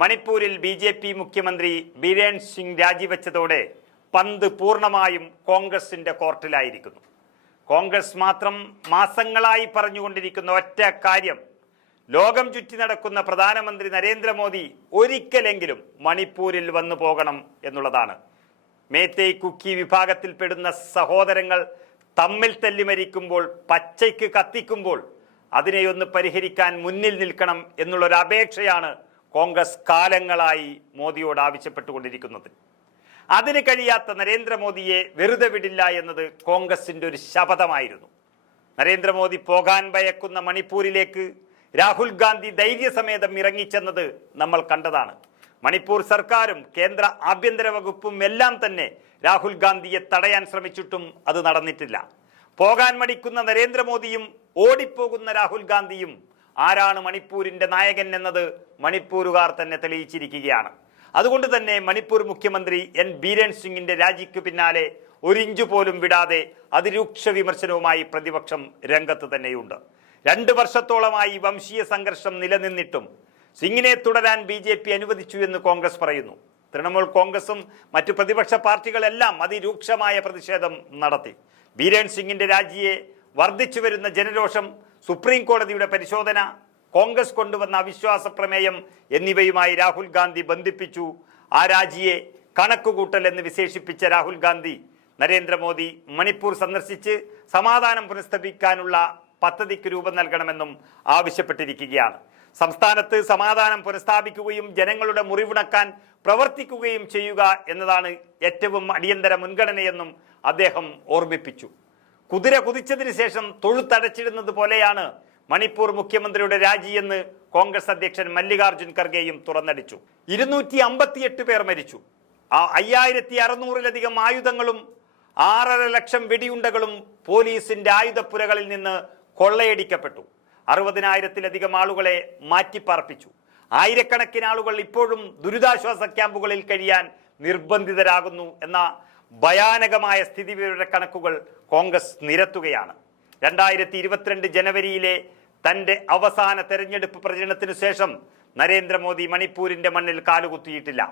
മണിപ്പൂരിൽ ബി.ജെ.പി. മുഖ്യമന്ത്രി ബിരേൻ സിംഗ് രാജിവെച്ചതോടെ പന്ത് പൂർണ്ണമായും കോൺഗ്രസിന്റെ കോർട്ടിലായിരിക്കുന്നു. കോൺഗ്രസ് മാത്രം മാസങ്ങളായി പറഞ്ഞുകൊണ്ടിരിക്കുന്ന ഒറ്റ കാര്യം, ലോകം ചുറ്റി നടക്കുന്ന പ്രധാനമന്ത്രി നരേന്ദ്രമോദി ഒരിക്കലെങ്കിലും മണിപ്പൂരിൽ വന്നു പോകണം എന്നുള്ളതാണ്. മേത്തേ കുക്കി വിഭാഗത്തിൽപ്പെടുന്ന സഹോദരങ്ങൾ തമ്മിൽ തല്ലിമരിക്കുമ്പോൾ, പച്ചയ്ക്ക് കത്തിക്കുമ്പോൾ അതിനെയൊന്ന് പരിഹരിക്കാൻ മുന്നിൽ നിൽക്കണം എന്നുള്ളൊരു അപേക്ഷയാണ് കോൺഗ്രസ് കാലങ്ങളായി മോദിയോട് ആവശ്യപ്പെട്ടുകൊണ്ടിരിക്കുന്നത്. അതിന് കഴിയാത്ത നരേന്ദ്രമോദിയെ വെറുതെ വിടില്ല എന്നത് കോൺഗ്രസിന്റെ ഒരു ശപഥമായിരുന്നു. നരേന്ദ്രമോദി പോകാൻ ഭയക്കുന്ന മണിപ്പൂരിലേക്ക് രാഹുൽ ഗാന്ധി ധൈര്യസമേതം ഇറങ്ങിച്ചെന്നത് നമ്മൾ കണ്ടതാണ്. മണിപ്പൂർ സർക്കാരും കേന്ദ്ര ആഭ്യന്തര വകുപ്പും എല്ലാം തന്നെ രാഹുൽ ഗാന്ധിയെ തടയാൻ ശ്രമിച്ചിട്ടും അത് നടന്നിട്ടില്ല. പോകാൻ മടിക്കുന്ന നരേന്ദ്രമോദിയും ഓടിപ്പോകുന്ന രാഹുൽ ഗാന്ധിയും ആരാണ് മണിപ്പൂരിന്റെ നായകൻ എന്നത് മണിപ്പൂരുകാർ തന്നെ തെളിയിച്ചിരിക്കുകയാണ്. അതുകൊണ്ട് തന്നെ മണിപ്പൂർ മുഖ്യമന്ത്രി എൻ ബിരേൻ സിംഗിന്റെ രാജിക്ക് പിന്നാലെ ഒരു ഇഞ്ചു പോലും വിടാതെ അതിരൂക്ഷ വിമർശനവുമായി പ്രതിപക്ഷം രംഗത്ത് തന്നെയുണ്ട്. 2 വർഷത്തോളമായി വംശീയ സംഘർഷം നിലനിന്നിട്ടും സിംഗിനെ തുടരാൻ ബി.ജെ.പി. അനുവദിച്ചു എന്ന് കോൺഗ്രസ് പറയുന്നു. തൃണമൂൽ കോൺഗ്രസും മറ്റു പ്രതിപക്ഷ പാർട്ടികളെല്ലാം അതിരൂക്ഷമായ പ്രതിഷേധം നടത്തി. ബിരേൻ സിംഗിന്റെ രാജിയെ വർദ്ധിച്ചു വരുന്ന ജനരോഷം, സുപ്രീം കോടതിയുടെ പരിശോധന, കോൺഗ്രസ് കൊണ്ടുവന്ന അവിശ്വാസ പ്രമേയം എന്നിവയുമായി രാഹുൽ ഗാന്ധി ബന്ധിപ്പിച്ചു. ആ രാജിയെ കണക്കുകൂട്ടൽ എന്ന് വിശേഷിപ്പിച്ച രാഹുൽ ഗാന്ധി നരേന്ദ്രമോദി മണിപ്പൂർ സന്ദർശിച്ച് സമാധാനം പുനഃസ്ഥാപിക്കാനുള്ള പദ്ധതിക്ക് രൂപം നൽകണമെന്നും ആവശ്യപ്പെട്ടിരിക്കുകയാണ്. സംസ്ഥാനത്ത് സമാധാനം പുനഃസ്ഥാപിക്കുകയും ജനങ്ങളുടെ മുറിവുണക്കാൻ പ്രവർത്തിക്കുകയും ചെയ്യുക എന്നതാണ് ഏറ്റവും അടിയന്തര മുൻഗണനയെന്നും അദ്ദേഹം ഓർമ്മിപ്പിച്ചു. കുതിര കുതിച്ചതിന് ശേഷം തൊഴുത്തടച്ചിടുന്നത് പോലെയാണ് മണിപ്പൂർ മുഖ്യമന്ത്രിയുടെ രാജിയെന്ന് കോൺഗ്രസ് അധ്യക്ഷൻ മല്ലികാർജുൻ ഖർഗെയും തുറന്നടിച്ചു. 258 പേർ മരിച്ചു. 5600-ലധികം ആയുധങ്ങളും 6.5 ലക്ഷം വെടിയുണ്ടകളും പോലീസിന്റെ ആയുധപ്പുരകളിൽ നിന്ന് കൊള്ളയടിക്കപ്പെട്ടു. 60,000-ലധികം ആളുകളെ മാറ്റിപ്പാർപ്പിച്ചു. ആയിരക്കണക്കിന് ആളുകൾ ഇപ്പോഴും ദുരിതാശ്വാസ ക്യാമ്പുകളിൽ കഴിയാൻ നിർബന്ധിതരാകുന്നു എന്ന ഭയാനകമായ സ്ഥിതിവിവര കണക്കുകൾ കോൺഗ്രസ് നിരത്തുകയാണ്. 2022 ജനുവരിയിലെ തന്റെ അവസാന തെരഞ്ഞെടുപ്പ് പ്രചരണത്തിനു ശേഷം നരേന്ദ്രമോദി മണിപ്പൂരിന്റെ മണ്ണിൽ കാലുകുത്തിയിട്ടില്ല.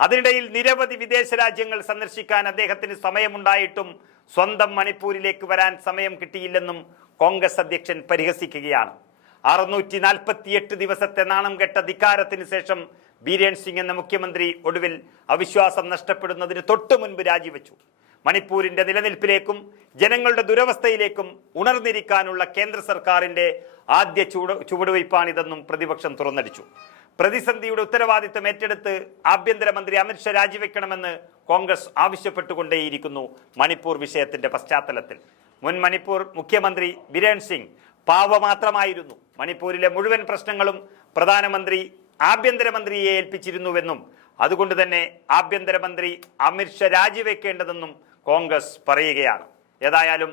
അതിനിടയിൽ നിരവധി വിദേശ രാജ്യങ്ങൾ സന്ദർശിക്കാൻ അദ്ദേഹത്തിന് സമയമുണ്ടായിട്ടും സ്വന്തം മണിപ്പൂരിലേക്ക് വരാൻ സമയം കിട്ടിയില്ലെന്നും കോൺഗ്രസ് അധ്യക്ഷൻ പരിഹസിക്കുകയാണ്. 648 ദിവസത്തെ നാണം കെട്ട ധിക്കാരത്തിന് ശേഷം ബിരേൻ സിംഗ് എന്ന മുഖ്യമന്ത്രി ഒടുവിൽ അവിശ്വാസം നഷ്ടപ്പെടുന്നതിന് തൊട്ടു മുൻപ് രാജിവെച്ചു. മണിപ്പൂരിന്റെ നിലനിൽപ്പിലേക്കും ജനങ്ങളുടെ ദുരവസ്ഥയിലേക്കും ഉണർന്നിരിക്കാനുള്ള കേന്ദ്ര സർക്കാരിന്റെ ആദ്യ ചുവടുവയ്പ്പാണിതെന്നും പ്രതിപക്ഷം തുറന്നടിച്ചു. പ്രതിസന്ധിയുടെ ഉത്തരവാദിത്തം ഏറ്റെടുത്ത് ആഭ്യന്തരമന്ത്രി അമിത്ഷാ രാജിവെക്കണമെന്ന് കോൺഗ്രസ് ആവശ്യപ്പെട്ടുകൊണ്ടേയിരിക്കുന്നു. മണിപ്പൂർ വിഷയത്തിന്റെ പശ്ചാത്തലത്തിൽ മുൻ മണിപ്പൂർ മുഖ്യമന്ത്രി ബിരേൻ സിംഗ് പാവമാത്രമായിരുന്നു. മണിപ്പൂരിലെ മുഴുവൻ പ്രശ്നങ്ങളും പ്രധാനമന്ത്രി ആഭ്യന്തരമന്ത്രിയെ ഏൽപ്പിച്ചിരുന്നുവെന്നും അതുകൊണ്ട് തന്നെ ആഭ്യന്തരമന്ത്രി അമിത്ഷാ രാജിവെക്കേണ്ടതെന്നും കോൺഗ്രസ് പറയുകയാണ്. ഏതായാലും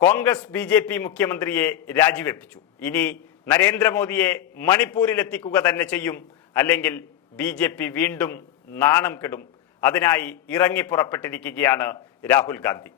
കോൺഗ്രസ് ബി.ജെ.പി. മുഖ്യമന്ത്രിയെ രാജിവെപ്പിച്ചു. ഇനി നരേന്ദ്രമോദിയെ മണിപ്പൂരിലെത്തിക്കുക തന്നെ ചെയ്യും, അല്ലെങ്കിൽ ബി.ജെ.പി. വീണ്ടും നാണം കെടും. അതിനായി ഇറങ്ങിപ്പുറപ്പെട്ടിരിക്കുകയാണ് രാഹുൽ ഗാന്ധി.